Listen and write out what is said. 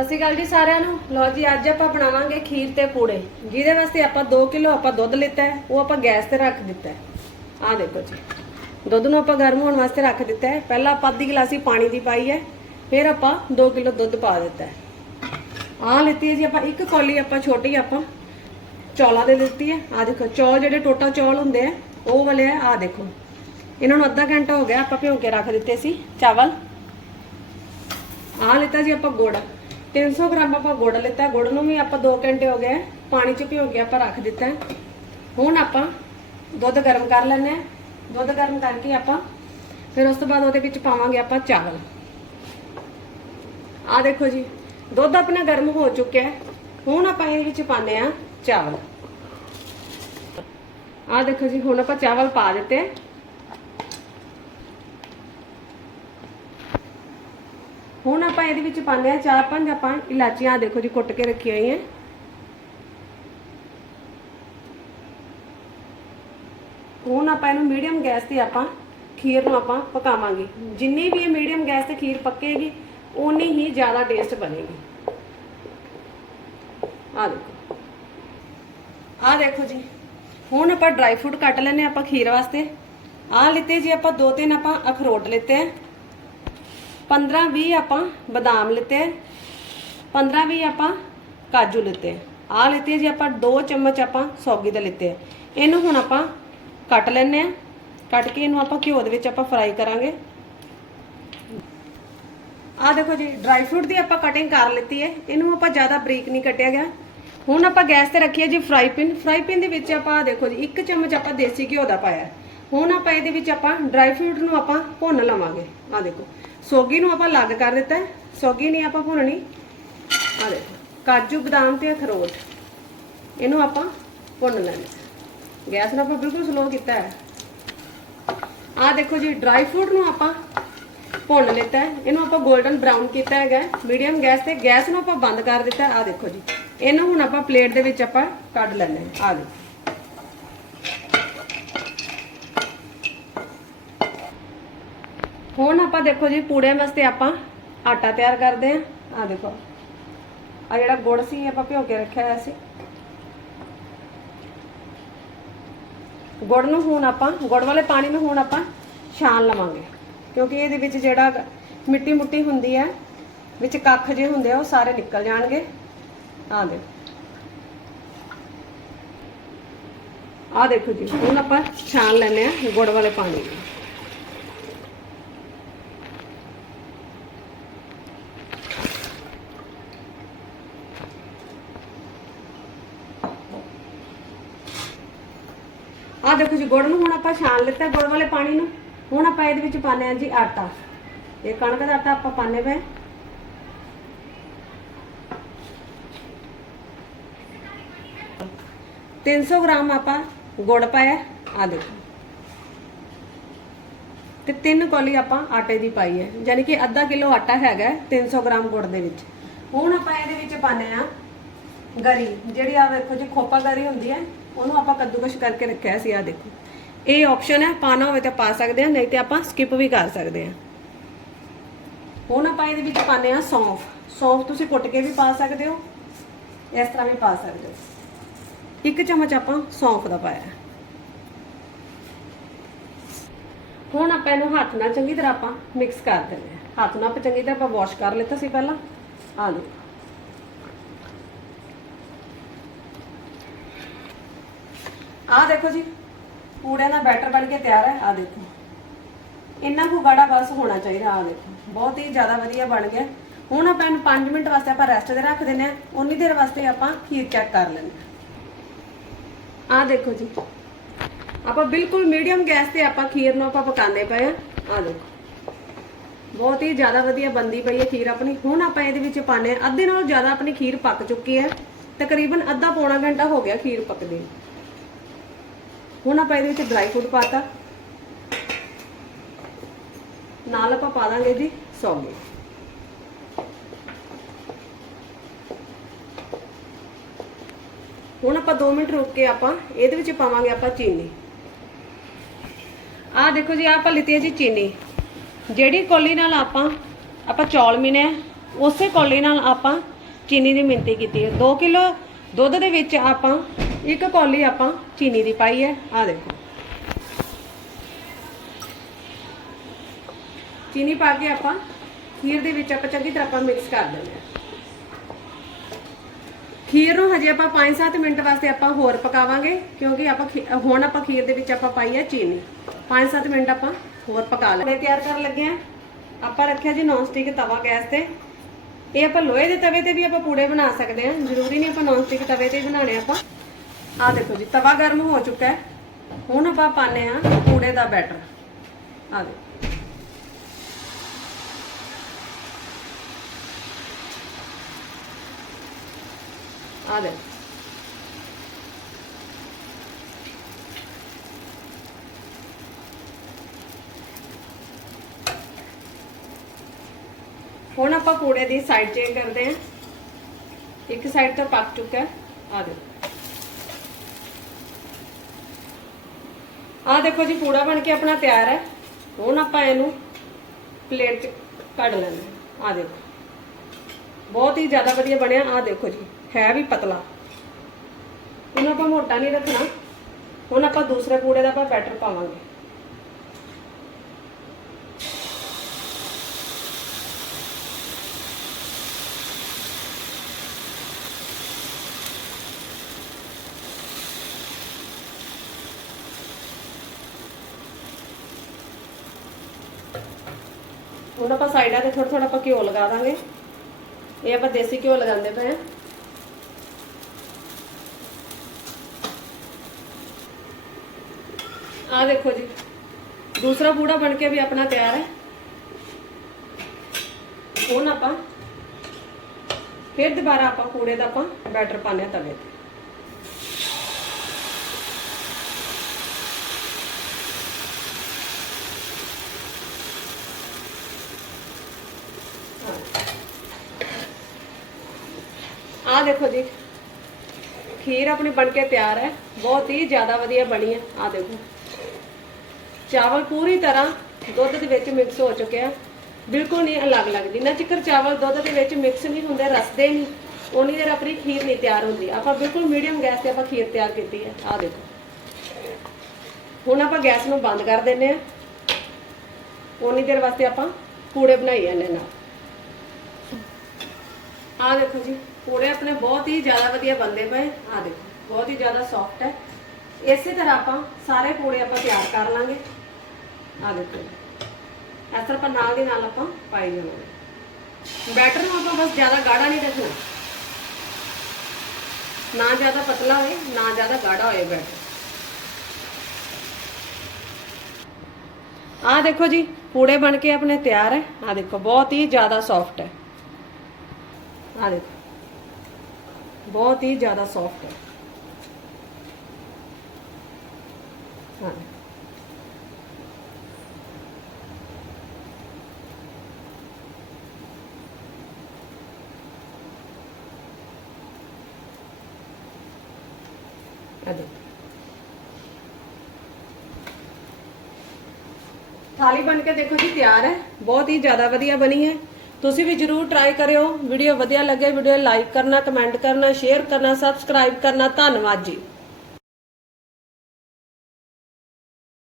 ਸਤਿ ਸ਼੍ਰੀ ਅਕਾਲ ਜੀ ਸਾਰਿਆਂ ਨੂੰ। ਲਓ ਜੀ, ਅੱਜ ਆਪਾਂ ਬਣਾਵਾਂਗੇ ਖੀਰ ਤੇ ਪੂੜੇ। ਜਿਹਦੇ ਵਾਸਤੇ ਆਪਾਂ 2 ਕਿਲੋ ਆਪਾਂ ਦੁੱਧ ਲਿੱਤਾ ਹੈ, ਉਹ ਆਪਾਂ ਗੈਸ ਤੇ ਰੱਖ ਦਿੱਤਾ ਹੈ। ਆਹ ਦੇਖੋ ਜੀ। ਦੁੱਧ ਨੂੰ ਆਪਾਂ ਗਰਮ ਹੋਣ ਵਾਸਤੇ ਰੱਖ ਦਿੱਤਾ ਹੈ। ਪਹਿਲਾਂ ਆਪਾਂ ਅੱਧੀ ਗਲਾਸੀ ਪਾਣੀ ਦੀ ਪਾਈ ਹੈ, ਫਿਰ ਆਪਾਂ 2 ਕਿਲੋ ਦੁੱਧ ਪਾ ਦਿੱਤਾ ਹੈ। ਆਹ ਲਿੱਤੀ ਹੈ ਜੀ ਆਪਾਂ, ਇੱਕ ਕੌਲੀ ਆਪਾਂ, ਛੋਟੀ ਆਪਾਂ ਚੌਲਾਂ ਦੇ ਦਿੱਤੀ ਹੈ। ਆਹ ਦੇਖੋ, ਚੌਲ ਜਿਹੜੇ ਟੋਟਾ ਚੌਲ ਹੁੰਦੇ ਆ ਉਹ ਵਾਲੇ ਆ ਆਹ ਦੇਖੋ। ਇਹਨਾਂ ਨੂੰ ਅੱਧਾ ਘੰਟਾ ਹੋ ਗਿਆ, ਆਪਾਂ ਭਿਉਂ ਕੇ ਰੱਖ ਦਿੱਤੇ ਸੀ, ਚਾਵਲ। ਆਹ ਲਿੱਤਾ ਜੀ ਆਪਾਂ ਗੋੜਾ। 300 ਗ੍ਰਾਮ ਆਪਾਂ ਗੁੜ ਲਿੱਤਾ, ਗੁੜ ਨੂੰ ਵੀ ਆਪਾਂ 2 ਘੰਟੇ ਹੋ ਗਏ, ਪਾਣੀ 'ਚ ਭਿਓ ਕੇ ਆਪਾਂ ਰੱਖ ਦਿੱਤਾ। ਹੁਣ ਆਪਾਂ ਦੁੱਧ ਗਰਮ ਕਰ ਲੈਣੇ ਆ ਦੁੱਧ ਗਰਮ ਕਰਕੇ ਆਪਾਂ ਫਿਰ ਉਸ ਤੋਂ ਬਾਅਦ ਉਹਦੇ ਵਿੱਚ ਪਾਵਾਂਗੇ ਆਪਾਂ ਚਾਵਲ। ਆਹ ਦੇਖੋ ਜੀ, ਦੁੱਧ ਆਪਣਾ ਗਰਮ ਹੋ ਚੁੱਕਿਆ ਹੈ। ਹੁਣ ਆਪਾਂ ਇਹਦੇ ਵਿੱਚ ਪਾਉਂਦੇ ਆ ਚਾਵਲ। ਆਹ ਦੇਖੋ ਜੀ, ਹੁਣ ਆਪਾਂ ਚਾਵਲ ਪਾ ਦਿੱਤੇ ਹੈ। ਹੁਣ ਆਪਾਂ ਇਹਦੇ ਵਿੱਚ ਪਾਉਂਦੇ ਆ ਚਾਰ ਪੰਜ ਆਪਾਂ ਇਲਾਚੀਆਂ ਦੇਖੋ ਜੀ, ਕੁੱਟ ਕੇ ਰੱਖੀਆਂ ਹੋਈਆਂ। ਹੁਣ ਆਪਾਂ ਇਹਨੂੰ ਮੀਡੀਅਮ ਗੈਸ ਤੇ ਆਪਾਂ ਖੀਰ ਨੂੰ ਆਪਾਂ ਪਕਾਵਾਂਗੇ। ਜਿੰਨੀ ਵੀ ਇਹ ਮੀਡੀਅਮ ਗੈਸ ਤੇ ਖੀਰ ਪੱਕੇਗੀ ਉਨੀ ਹੀ ਜ਼ਿਆਦਾ ਟੇਸਟ ਬਣੇਗੀ। ਆਹ ਦੇਖੋ। ਆਹ ਦੇਖੋ ਜੀ। ਹੁਣ ਆਪਾਂ ਡਰਾਈ ਫਰੂਟ ਕੱਟ ਲੈਨੇ ਆਪਾਂ ਖੀਰ ਵਾਸਤੇ। ਆਹ ਲਿੱਤੇ ਜੀ ਆਪਾਂ ਦੋ ਤਿੰਨ ਆਪਾਂ ਅਖਰੋਟ ਲਿੱਤੇ ਆ। 15 20 ਆਪਾਂ ਬਦਾਮ ਲਿੱਤੇ 15 20 ਆਪਾਂ ਕਾਜੂ ਲਿੱਤੇ। ਆ ਲਿੱਤੇ ਜੀ ਆਪਾਂ 2 ਚਮਚ ਆਪਾਂ ਸੌਗੀ ਦੇ ਲਿੱਤੇ। ਆ। ਇਹਨੂੰ ਹੁਣ ਆਪਾਂ ਕੱਟ ਲੈਨੇ ਆ ਕੱਟ ਕੇ ਇਹਨੂੰ ਆਪਾਂ ਘਿਓ ਦੇ ਵਿੱਚ ਆਪਾਂ ਫਰਾਈ ਕਰਾਂਗੇ। ਆ ਦੇਖੋ ਜੀ ਡਰਾਈ ਫਰੂਟ ਦੀ ਆਪਾਂ ਕਟਿੰਗ ਕਰ ਲਿੱਤੀ ਹੈ। ਇਹਨੂੰ ਆਪਾਂ ਜ਼ਿਆਦਾ ਬਰੀਕ ਨਹੀਂ ਕੱਟਿਆ ਗਿਆ। ਹੁਣ ਆਪਾਂ ਗੈਸ ਤੇ ਰੱਖੀਏ ਜੀ ਫਰਾਈ ਪੈਨ ਫਰਾਈ ਪੈਨ ਦੇ ਵਿੱਚ ਆਪਾਂ ਆਹ ਦੇਖੋ ਜੀ 1 ਚਮਚ ਆਪਾਂ ਦੇਸੀ ਘਿਓ ਦਾ ਪਾਇਆ। ਹੁਣ ਆਪਾਂ ਇਹਦੇ ਵਿੱਚ ਆਪਾਂ ਡਰਾਈ ਫਰੂਟ ਨੂੰ ਆਪਾਂ ਭੁੰਨ ਲਵਾਂਗੇ। ਆ ਦੇਖੋ, ਸੋਗੀ ਨੂੰ ਆਪਾਂ ਅਲੱਗ ਕਰ ਦਿੱਤਾ ਸੋਗੀ ਨਹੀਂ ਆਪਾਂ ਭੁੰਨਣੀ। ਆ ਦੇਖੋ, ਕਾਜੂ, ਬਦਾਮ ਤੇ ਅਖਰੋਟ, ਇਹਨੂੰ ਆਪਾਂ ਭੁੰਨ ਲੈਣਾ ਗੈਸ ਨੂੰ ਆਪਾਂ ਬਿਲਕੁਲ ਸਲੋ ਕੀਤਾ ਹੈ। ਆ ਦੇਖੋ ਜੀ ਡਰਾਈ ਫਰੂਟ ਨੂੰ ਆਪਾਂ ਭੁੰਨ ਲਿੱਤਾ ਹੈ। ਇਹਨੂੰ ਆਪਾਂ 골ਡਨ ਬਰਾਊਨ ਕੀਤਾ ਹੈਗਾ ਮੀਡੀਅਮ ਗੈਸ ਤੇ ਗੈਸ ਨੂੰ ਆਪਾਂ ਬੰਦ ਕਰ ਦਿੱਤਾ ਆ ਦੇਖੋ ਜੀ, ਇਹਨੂੰ ਹੁਣ ਆਪਾਂ ਪਲੇਟ ਦੇ ਵਿੱਚ ਆਪਾਂ ਕੱਢ ਲੈਣਾ ਹੈ। ਆ ਦੇਖੋ। ਹੁਣ ਆਪਾਂ ਦੇਖੋ ਜੀ, ਪੂੜਿਆਂ ਵਾਸਤੇ ਆਪਾਂ ਆਟਾ ਤਿਆਰ ਕਰਦੇ ਆਂ ਆ ਦੇਖੋ। ਆ ਜਿਹੜਾ ਗੁੜ ਸੀ ਆਪਾਂ ਭਿਓ ਕੇ ਰੱਖਿਆ ਹੋਇਆ ਸੀ। ਗੁੜ ਨੂੰ ਹੁਣ ਆਪਾਂ, ਗੁੜ ਵਾਲੇ ਪਾਣੀ ਨੂੰ ਹੁਣ ਆਪਾਂ ਛਾਣ ਲਵਾਂਗੇ। ਕਿਉਂਕਿ ਇਹਦੇ ਵਿੱਚ ਜਿਹੜਾ ਮਿੱਟੀ ਮੁੱਟੀ ਹੁੰਦੀ ਹੈ, ਵਿੱਚ ਕੱਖ ਜੇ ਹੁੰਦੇ ਆ, ਉਹ ਸਾਰੇ ਨਿਕਲ ਜਾਣਗੇ। ਆ ਦੇਖੋ। ਆ ਦੇਖੋ ਜੀ, ਹੁਣ ਆਪਾਂ ਛਾਣ ਲੈਨੇ ਆ ਗੁੜ ਵਾਲੇ ਪਾਣੀ ਨੂੰ। ਦੇਖੋ ਜੀ ਗੁੜ ਨੂੰ, ਹੁਣ ਆਪਾਂ ਛਾਣ ਲਿੱਤਾ ਗੁੜ ਵਾਲੇ ਪਾਣੀ ਨੂੰ। ਹੁਣ ਆਪਾਂ ਇਹਦੇ ਵਿੱਚ ਪਾਣੇ ਆ ਜੀ ਆਟਾ। ਇਹ ਕਣਕ ਦਾ ਆਟਾ ਆਪਾਂ ਪਾਣੇ ਪਏ। ਤਿੰਨ ਸੌ ਗ੍ਰਾਮ ਆਪਾਂ ਗੁੜ ਪਾਇਆ। ਆ ਦੇਖੋ। ਤੇ ਤਿੰਨ ਕੌਲੀ ਆਪਾਂ ਆਟੇ ਦੀ ਪਾਈ ਹੈ। ਯਾਨੀ ਕਿ ਅੱਧਾ ਕਿਲੋ ਆਟਾ ਹੈਗਾ 300 ਗ੍ਰਾਮ ਗੁੜ ਦੇ ਵਿੱਚ। ਹੁਣ ਆਪਾਂ ਇਹਦੇ ਵਿੱਚ ਪਾਣੇ ਆ ਗਰੀ। ਜਿਹੜੀ ਆ ਵੇਖੋ ਜੀ ਖੋਪਾ ਗਰੀ ਹੁੰਦੀ ਹੈ। ਉਹਨੂੰ ਆਪਾਂ ਕੱਦੂਕਸ਼ ਕਰਕੇ ਰੱਖਿਆ ਸੀ ਆ ਦੇਖੋ। ਇਹ ਆਪਸ਼ਨ ਹੈ ਪਾਣਾ ਹੋਵੇ ਤਾਂ ਪਾ ਸਕਦੇ ਆ ਨਹੀਂ ਤੇ ਆਪਾਂ ਸਕਿਪ ਵੀ ਕਰ ਸਕਦੇ ਆ ਹੁਣ ਆਪਾਂ ਇਹਦੇ ਵਿੱਚ ਪਾਣੇ ਆ ਸੌਂਫ। ਸੌਂਫ ਤੁਸੀਂ ਕੁੱਟ ਕੇ ਵੀ ਪਾ ਸਕਦੇ ਹੋ, ਇਸ ਤਰ੍ਹਾਂ ਵੀ ਪਾ ਸਕਦੇ ਹੋ। ਇੱਕ ਚਮਚ ਆਪਾਂ ਸੌਂਫ ਦਾ ਪਾਇਆ ਹੁਣ ਆਪਾਂ ਇਹਨੂੰ ਹੱਥ ਨਾਲ ਚੰਗੀ ਤਰ੍ਹਾਂ ਆਪਾਂ ਮਿਕਸ ਕਰ ਦਿੰਦੇ ਹਾਂ। ਹੱਥ ਨਾਲ ਆਪਾਂ ਚੰਗੀ ਤਰ੍ਹਾਂ ਆਪਾਂ ਵਾਸ਼ ਕਰ ਲਿੱਤਾ ਸੀ ਪਹਿਲਾਂ। ਆ ਲਓ ਆਹ ਦੇਖੋ ਜੀ ਪੂੜਿਆਂ ਦਾ ਬੈਟਰ ਬਣ ਕੇ ਤਿਆਰ ਹੈ ਆ ਦੇਖੋ। ਇੰਨਾ ਕੁ ਗਾੜਾ ਬਸ ਹੋਣਾ ਚਾਹੀਦਾ ਆ ਦੇਖੋ। ਬਹੁਤ ਹੀ ਜ਼ਿਆਦਾ ਵਧੀਆ ਬਣ ਗਿਆ। ਹੁਣ ਆਪਾਂ ਇਹਨੂੰ 5 ਮਿੰਟ ਵਾਸਤੇ ਆਪਾਂ ਰੈਸਟ ਤੇ ਰੱਖ ਦਿੰਦੇ ਆ ਉਨੀ ਦੇਰ ਵਾਸਤੇ ਆਪਾਂ ਖੀਰ ਚੈੱਕ ਕਰ ਲੈਂਦੇ ਆ ਦੇਖੋ ਜੀ। ਆਪਾਂ ਬਿਲਕੁਲ ਮੀਡੀਅਮ ਗੈਸ ਤੇ ਆਪਾਂ ਖੀਰ ਨੂੰ ਆਪਾਂ ਪਕਾਉਂਦੇ ਪਏ ਆ ਆ ਦੇਖੋ। ਬਹੁਤ ਹੀ ਜ਼ਿਆਦਾ ਵਧੀਆ ਬੰਦੀ ਪਈ ਹੈ ਖੀਰ ਆਪਣੀ। ਹੁਣ ਆਪਾਂ ਇਹਦੇ ਵਿੱਚ ਪਾਣੇ ਆ ਅੱਧੇ ਨਾਲੋਂ ਜ਼ਿਆਦਾ ਆਪਣੀ ਖੀਰ ਪੱਕ ਚੁੱਕੀ ਹੈ। ਤਕਰੀਬਨ ਅੱਧਾ ਪੌਣਾ ਘੰਟਾ ਹੋ ਗਿਆ ਖੀਰ ਪੱਕਦੀ ਹੁਣ ਆਪਾਂ ਇਹਦੇ ਵਿੱਚ ਡਰਾਈ ਫਰੂਟ ਪਾਤਾ। ਨਾਲ ਆਪਾਂ ਪਾ ਦਾਂਗੇ ਜੀ ਸੌਗੀ। ਹੁਣ ਆਪਾਂ 2 ਮਿੰਟ ਰੁਕ ਕੇ ਆਪਾਂ ਇਹਦੇ ਵਿੱਚ ਪਾਵਾਂਗੇ ਆਪਾਂ ਚੀਨੀ। ਆਹ ਦੇਖੋ ਜੀ ਆਪਾਂ ਲਿੱਤੀ ਹੈ ਜੀ ਚੀਨੀ। ਜਿਹੜੀ ਕੌਲੀ ਨਾਲ ਆਪਾਂ ਆਪਾਂ ਚੌਲ ਮਿਨੇ ਉਸੇ ਕੌਲੀ ਨਾਲ ਆਪਾਂ ਚੀਨੀ ਦੀ ਮਿਣਤੀ ਕੀਤੀ ਹੈ। 2 ਕਿਲੋ ਦੁੱਧ ਦੇ ਵਿੱਚ ਆਪਾਂ ਇੱਕ ਕੌਲੀ ਆਪਾਂ ਚੀਨੀ ਦੀ ਪਾਈ ਹੈ ਆ ਦੇਖੋ। ਚੀਨੀ ਪਾ ਕੇ ਆਪਾਂ ਖੀਰ ਦੇ ਵਿੱਚ ਆਪਾਂ ਚੰਗੀ ਤਰ੍ਹਾਂ ਆਪਾਂ ਮਿਕਸ ਕਰ ਦਿੰਦੇ ਹਾਂ। ਖੀਰ ਨੂੰ ਹਜੇ ਆਪਾਂ 5-7 ਮਿੰਟ ਵਾਸਤੇ ਆਪਾਂ ਹੋਰ ਪਕਾਵਾਂਗੇ, ਕਿਉਂਕਿ ਆਪਾਂ ਹੁਣ ਆਪਾਂ ਖੀਰ ਦੇ ਵਿੱਚ ਆਪਾਂ ਪਾਈ ਹੈ ਚੀਨੀ। 5-7 ਮਿੰਟ ਆਪਾਂ ਹੋਰ ਪਕਾ ਲਾਂਗੇ ਤਿਆਰ ਕਰਨ ਲੱਗੇ ਆ ਆਪਾਂ ਰੱਖਿਆ ਜੀ ਨੌਨ ਸਟਿਕ ਤਵਾ ਗੈਸ ਤੇ। ਇਹ ਆਪਾਂ ਲੋਹੇ ਦੇ ਤਵੇ ਤੇ ਵੀ ਆਪਾਂ ਪੂੜੇ ਬਣਾ ਸਕਦੇ ਹਾਂ। ਜ਼ਰੂਰੀ ਨਹੀਂ ਆਪਾਂ ਨੌਨ ਸਟਿਕ ਤਵੇ ਤੇ ਹੀ ਬਣਾਉਣੇ ਆਪਾਂ। ਆਹ ਦੇਖੋ ਜੀ, ਤਵਾ ਗਰਮ ਹੋ ਚੁੱਕਾ ਹੈ। ਹੁਣ ਆਪਾਂ ਪਾਣੇ ਆ ਕੂੜੇ ਦਾ ਬੈਟਰ। ਆਹ ਦੇਖੋ। ਆ ਦੇ ਹੁਣ ਆਪਾਂ ਕੂੜੇ ਦੀ ਸਾਈਡ ਚੇਂਜ ਕਰਦੇ ਹਾਂ। ਇੱਕ ਸਾਈਡ ਤੋਂ ਪੱਕ ਚੁੱਕਾ ਆ ਦੇ ਆਹ ਦੇਖੋ ਜੀ, ਪੂੜਾ ਬਣ ਕੇ ਆਪਣਾ ਤਿਆਰ ਹੈ। ਹੁਣ ਆਪਾਂ ਇਹਨੂੰ ਪਲੇਟ 'ਚ ਕੱਢ ਲੈਣਾ ਆਹ ਦੇਖੋ। ਬਹੁਤ ਹੀ ਜ਼ਿਆਦਾ ਵਧੀਆ ਬਣਿਆ। ਆਹ ਦੇਖੋ ਜੀ, ਹੈ ਵੀ ਪਤਲਾ। ਇਹਨੂੰ ਆਪਾਂ ਮੋਟਾ ਨਹੀਂ ਰੱਖਣਾ। ਹੁਣ ਆਪਾਂ ਦੂਸਰੇ ਪੂੜੇ ਦਾ ਆਪਾਂ ਬੈਟਰ ਪਾਵਾਂਗੇ। ਹੁਣ ਆਪਾਂ ਸਾਈਡਾਂ ਤੇ ਥੋੜਾ ਥੋੜਾ ਆਪਾਂ ਘਿਓ ਲਗਾ ਦਾਂਗੇ। ਇਹ ਆਪਾਂ ਦੇਸੀ ਘਿਓ ਲਗਾਉਂਦੇ ਪਏ ਆ ਆ ਦੇਖੋ ਜੀ, ਦੂਸਰਾ ਪੂੜਾ ਬਣ ਕੇ ਵੀ ਆਪਣਾ ਤਿਆਰ ਹੈ। ਹੁਣ ਆਪਾਂ ਫਿਰ ਦੁਬਾਰਾ ਆਪਾਂ ਪੂੜੇ ਦਾ ਆਪਾਂ ਬੈਟਰ ਪਾਣੇ ਆ ਤਵੇ ਤੇ। ਆਹ ਦੇਖੋ ਜੀ। ਖੀਰ ਆਪਣੀ ਬਣ ਕੇ ਤਿਆਰ ਹੈ। ਬਹੁਤ ਹੀ ਜ਼ਿਆਦਾ ਵਧੀਆ ਬਣੀ ਹੈ। ਆਹ ਦੇਖੋ। ਚਾਵਲ ਪੂਰੀ ਤਰ੍ਹਾਂ ਦੁੱਧ ਦੇ ਵਿੱਚ ਮਿਕਸ ਹੋ ਚੁੱਕਿਆ ਬਿਲਕੁਲ ਨਹੀਂ ਅਲੱਗ ਅਲੱਗ ਜਿੰਨਾ ਚਿਕਰ ਚਾਵਲ ਦੁੱਧ ਦੇ ਵਿੱਚ ਮਿਕਸ ਨਹੀਂ ਹੁੰਦੇ, ਰਸਦੇ ਨਹੀਂ। ਉਨੀ ਦੇਰ ਆਪਣੀ ਖੀਰ ਨਹੀਂ ਤਿਆਰ ਹੁੰਦੀ। ਆਪਾਂ ਬਿਲਕੁਲ ਮੀਡੀਅਮ ਗੈਸ ਤੇ ਆਪਾਂ ਖੀਰ ਤਿਆਰ ਕੀਤੀ ਹੈ। ਆਹ ਦੇਖੋ। ਹੁਣ ਆਪਾਂ ਗੈਸ ਨੂੰ ਬੰਦ ਕਰ ਦਿੰਨੇ ਆ ਉਨੀ ਦੇਰ ਵਾਸਤੇ ਆਪਾਂ ਪੂੜੇ ਬਣਾਈ ਜਾਂਦੇ ਨਾਲ। ਆਹ ਦੇਖੋ ਜੀ। ਪੂੜੇ ਆਪਣੇ ਬਹੁਤ ਹੀ ਜ਼ਿਆਦਾ ਵਧੀਆ ਬੰਦੇ ਪਏ। ਆ ਦੇਖੋ, ਬਹੁਤ ਹੀ ਜ਼ਿਆਦਾ ਸੌਫਟ ਹੈ। ਇਸੇ ਤਰ੍ਹਾਂ ਆਪਾਂ ਸਾਰੇ ਪੂੜੇ ਆਪਾਂ ਤਿਆਰ ਕਰ ਲਾਂਗੇ। ਆ ਦੇਖੋ ਇਸ ਤਰ੍ਹਾਂ ਆਪਾਂ ਨਾਲ ਦੀ ਨਾਲ ਆਪਾਂ ਪਾਈ ਜਾਵਾਂਗੇ। ਬੈਟਰ ਨੂੰ ਆਪਾਂ ਬਸ ਜ਼ਿਆਦਾ ਗਾੜਾ ਨਹੀਂ ਰੱਖਣਾ। ਨਾ ਜ਼ਿਆਦਾ ਪਤਲਾ ਹੋਏ, ਨਾ ਜ਼ਿਆਦਾ ਗਾੜਾ ਹੋਏ ਬੈਟਰ। ਆ ਦੇਖੋ ਜੀ, ਪੂੜੇ ਬਣ ਕੇ ਆਪਣੇ ਤਿਆਰ ਹੈ। ਆ ਦੇਖੋ, ਬਹੁਤ ਹੀ ਜ਼ਿਆਦਾ ਸੌਫਟ ਹੈ। ਆ ਦੇਖੋ। ਬਹੁਤ ਹੀ ਜ਼ਿਆਦਾ ਸੌਫਟ ਹੈ ਹਾਂ ਆ ਦੇਖੋ ਥਾਲੀ ਬਣ ਕੇ ਦੇਖੋ ਜੀ ਤਿਆਰ ਹੈ ਬਹੁਤ ਹੀ ਜ਼ਿਆਦਾ ਵਧੀਆ ਬਣੀ ਹੈ ਤੁਸੀਂ ਵੀ ਜਰੂਰ ਟਰਾਈ ਕਰਿਓ। ਵੀਡੀਓ ਵਧੀਆ ਲੱਗੇ ਵੀਡੀਓ ਲਾਈਕ ਕਰਨਾ ਕਮੈਂਟ ਕਰਨਾ ਸ਼ੇਅਰ ਕਰਨਾ ਸਬਸਕ੍ਰਾਈਬ ਕਰਨਾ। ਧੰਨਵਾਦ ਜੀ।